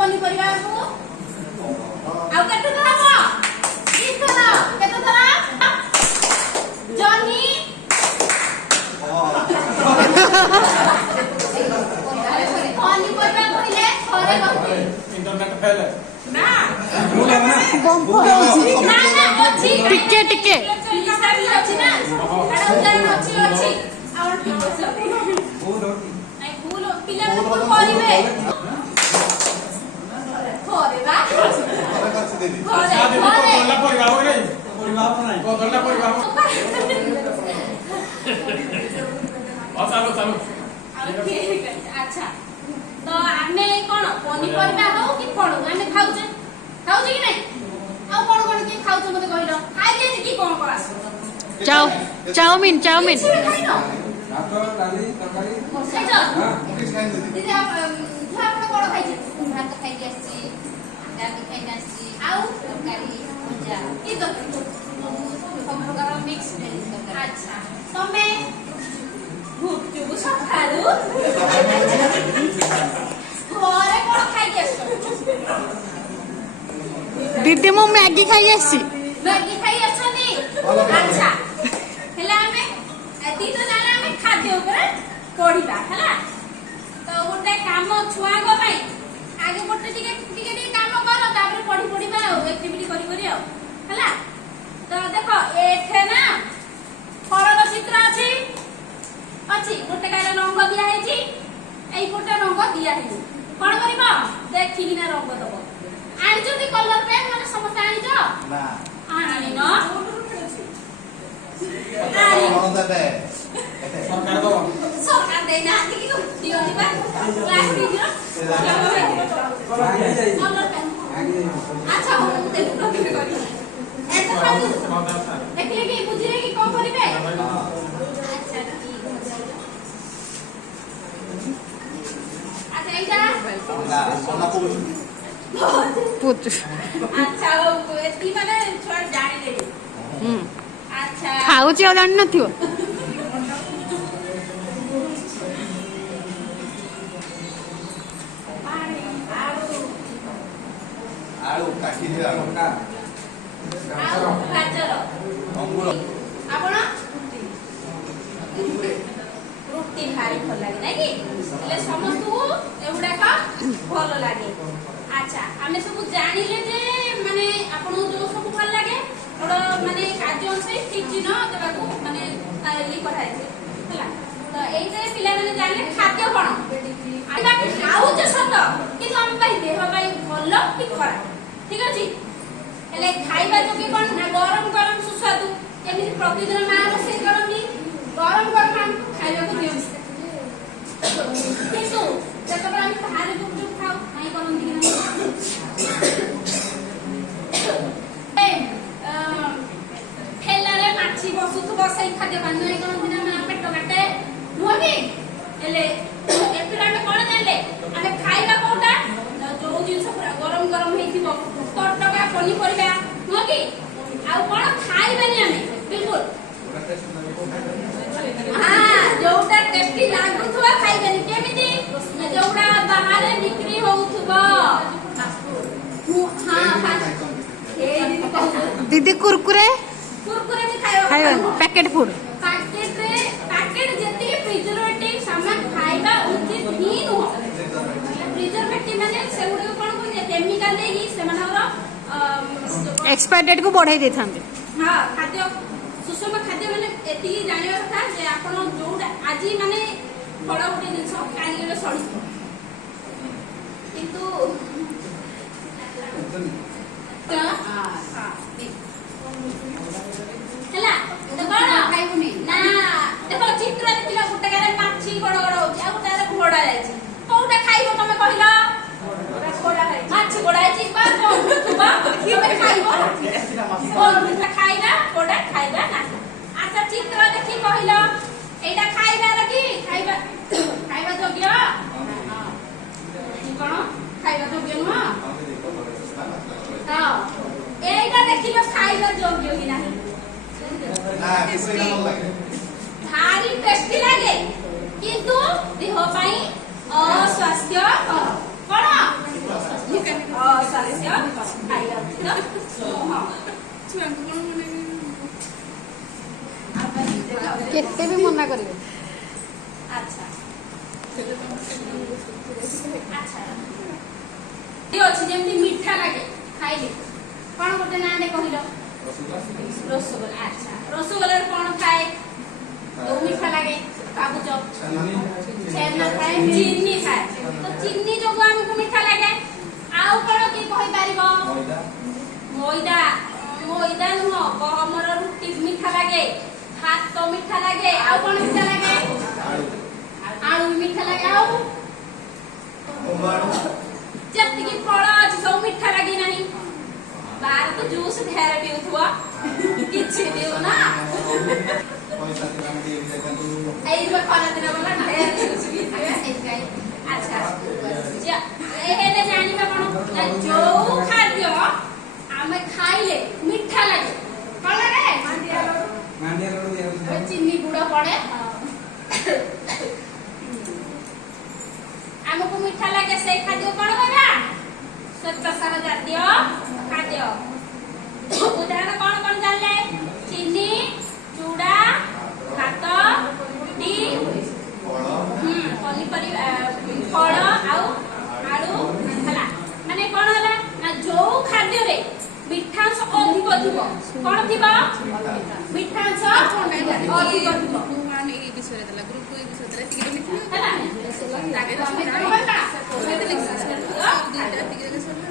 पनीपरिया को आउ केते थरा हो ई थरा केते थरा जॉनी पनीपरिया कइले थरे कहते इंटरनेट फेल ना बम पड़ौछि ना ना अछि टिके टिके अछि ना एडा उदाहरण अछि अछि आवर नहीं भूल पिला को करिवे थरे बा थरे कोदला परिवार रे परिवार नाही कोदला परिवार चालू अच्छा तो आमे कोन पनीपरिया हो कि फळ आमे खाउचे खाउचे कि नहीं आ कोन कोन की खाउचे मते कहिलो खाइ जे की कोन करास चाउमिन भात डाली तरकारी दीदी आप आपण कोन खाइचे भात खाइ आसी डाली खाइ आसी आउ तरकारी भुजा की तो सब प्रकार मिक्स तरकारी अच्छा तमे गुपचुप सखालु घरे कोन खाइ आसो दीदी मु मैगी खाई आसी मैगी खाइ आछनी अच्छा हेला हमें एती तो जाना हमें खाद्य ऊपर पढिबा हला तो गोटे काम छुआ गो पई आगे गोटे टिके काम कर तापर पढिबा एक्टिविटी करी हला तो देखो एठे ना फळर चित्र अछि गोटे काले रंग दिया हेछि एई गोटे रंग दिया हेछि कोन करबो देखि बिना रंग दबो आनि जति कलर पेन माने समस्त आनि जो ना आनि न सरकार दो सरकार दे ना कि दियो दिबा क्लास दियो कलर पेन अच्छा हो देखो करी ऐसे खाली देखले कि बुझिले कि कोन करिवे अच्छा ठीक अच्छा एटा पुत अच्छा एती माने छोड़ जानि ले अच्छा खाउची आ जानि नथियो आलू काटी दे आलू गाजर अंगूर आपण रुटी भारी भल लागे ना कि ले समस्त को एउडा का भल लागे अच्छा हमें सब जानिले जे माने आपण जो सब भल लागे और माने कार्य अनुसार ठीक चिन्ह देबा को माने इ कराय छै हला तो एइते पिला माने जानिले खाद्य कोन आइबा खाउ जे सत कि हम भाई देह भाई भल कि खराब ठीक अछि हेले खाइबा जोगी कोन ना गरम गरम सुस्वादु केमिति प्रतिदिन मा रोसे करनी गरम गरम खाइबा को दियो किंतु जतबे हम बाहर गुपचुप खाऊ नहीं करन दिना ठेलारे माछी बसुथु बसई खाद्य पानी नहीं करन दिना मा पेट काटे नुहबी हेले एपिरा में कोन जानले आमे खाइबा कोटा जो जिंस पूरा गरम गरम हेथिबो टटका पनीपरिया नुहबी आ कोन खाइबानी आमे बिल्कुल हां जोटा टेस्टी लागुथुवा खाइबानी केमिति जोटा बाहर बिक्री होउथुबो हां दीदी कुरकुरे भी खाइबा खाइबा पैकेट फूड पैकेट जति प्रिजर्वेटिव सामान खाइबा उचित ही नो प्रिजर्वेटिव माने सेगुडे कोन कोन केमिकल देगी से मानवर एक्सपायर डेट को बढ़ाई देथांते हां खाद्य सुषम खाद्य माने एति जानिबा कथा जे आपण जोडा आजी माने फळ उठे जिंस कालीले सडी किंतु हला देखो खाइबुनी ना देखो चित्र देखिला गुटे गारे माछी बड़ बड़ होची आ गुटे गारे घोड़ा जाईची कोउटा खाइबो तमे कहिला घोड़ा खाइ माछी घोड़ा जाईची बा कोन तुबा किबे खाइबो कोन खाइबा घोड़ा खाइबा ना अच्छा चित्र देखि कहिला एटा खाइबा रखी खाइबा खाइबा जोग्य कोन खाइबा जोग्य न हां एटा देखिबो खाइबा जोग्य कि नाही भारी टेस्टी लागे किंतु देह पाई अस्वास्थ्य कोन ସଦସ୍ୟ ଖାଇବା ଉଚିତ ନୁହଁ। କେତେ ବି ମନା କରିବେ। ଆଚ୍ଛା ଆଚ୍ଛା ଅଛି ଯେମିତି ମିଠା ଲାଗେ ଖାଇଲେ କଣ ଗୋଟେ ନାଁଟେ କହିଲ? ରସଗୋଲା। ଆଚ୍ଛା ରସଗୋଲାରେ କଣ ଥାଏ ଯୋଉ ମିଠା ଲାଗେ ଭାବୁଛ? ଛେନା ଥାଏ, ଚିନି ଥାଏ। ତ ଚିନି ଯୋଗୁ ଆମକୁ ମିଠା ଲାଗେ। ଆଉ କଣ କି କହିପାରିବ? ମଇଦା। ମଇଦା ନୁହଁ, ଗହମର ରୁଟି ମିଠା ଲାଗେ, ଭାତ ମିଠା ଲାଗେ। ଆଉ କଣ ମିଠା ଲାଗେ? ଆଳୁ ମିଠା ଲାଗେ। ଆଉ ଯେତିକି ଫଳ ଅଛି ସବୁ ମିଠା ଲାଗେ ନାହିଁ। ବାହାର ତ ଜୁସ୍ ଢେର ପିଉଥିବ, କିଛି ପିଉ ନା। ଏଇ ଖରା ଦିନ ଗଲା ଢେର ଜୁସ୍ ପିଉଥିବେ ସେଇଥିପାଇଁ। ଆଚ୍ଛା ହେଲେ ଜାଣିବା କଣ ନା ଯୋଉ ଖାଦ୍ୟ ଆମେ ଖାଇଲେ ମିଠା ଲାଗେ କଣ ଲାଗେ? ଚିନି ଗୁଡ ପଡେ ଆମକୁ ମିଠା ଲାଗେ। ସେଇ ଖାଦ୍ୟ କଣ କହିବା? ଶ୍ଵେତସାର ଜାତୀୟ ଖାଦ୍ୟ। ଉଦାହରଣ କଣ କଣ ଜାଣିଲେ? ଚିନି, ଚୁଡା, ଭାତ, ରୁଟି, ପନିପରିବା, ଫଳ ଆଉ ଆଳୁ ହେଲା। ମାନେ କଣ ହେଲା ନା ଯୋଉ ଖାଦ୍ୟରେ ମିଠାଂଶ ଅଧିକ ଥିବ କଣ ଥିବ? ମିଠାଂଶ ଅଧିକ ଥିବ ହେଲା।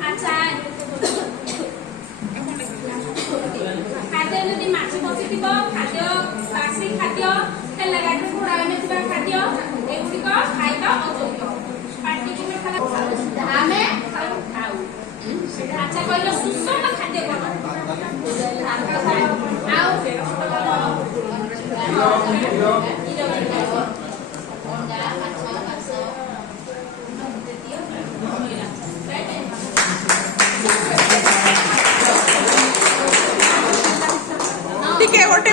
ଆଚ୍ଛା ଖାଦ୍ୟ ଯଦି ମାଛି ବସିଥିବ, ଖାଦ୍ୟ ବାସି ଖାଦ୍ୟ, ତେଲ ଗାଡ଼ି ପୋଡ଼ା ହୋଇନଥିବା ଖାଦ୍ୟ, ଏଗୁଡ଼ିକ ଖାଇବା ଅଯୋଗ୍ୟ। ପାଟିକୁ ମିଠା ଆମେ ଖାଉ। ଆଚ୍ଛା କହିଲ ସୁଷମ ଖାଦ୍ୟ କଣ? ଆଉ ଟିକେ ଗୋଟେ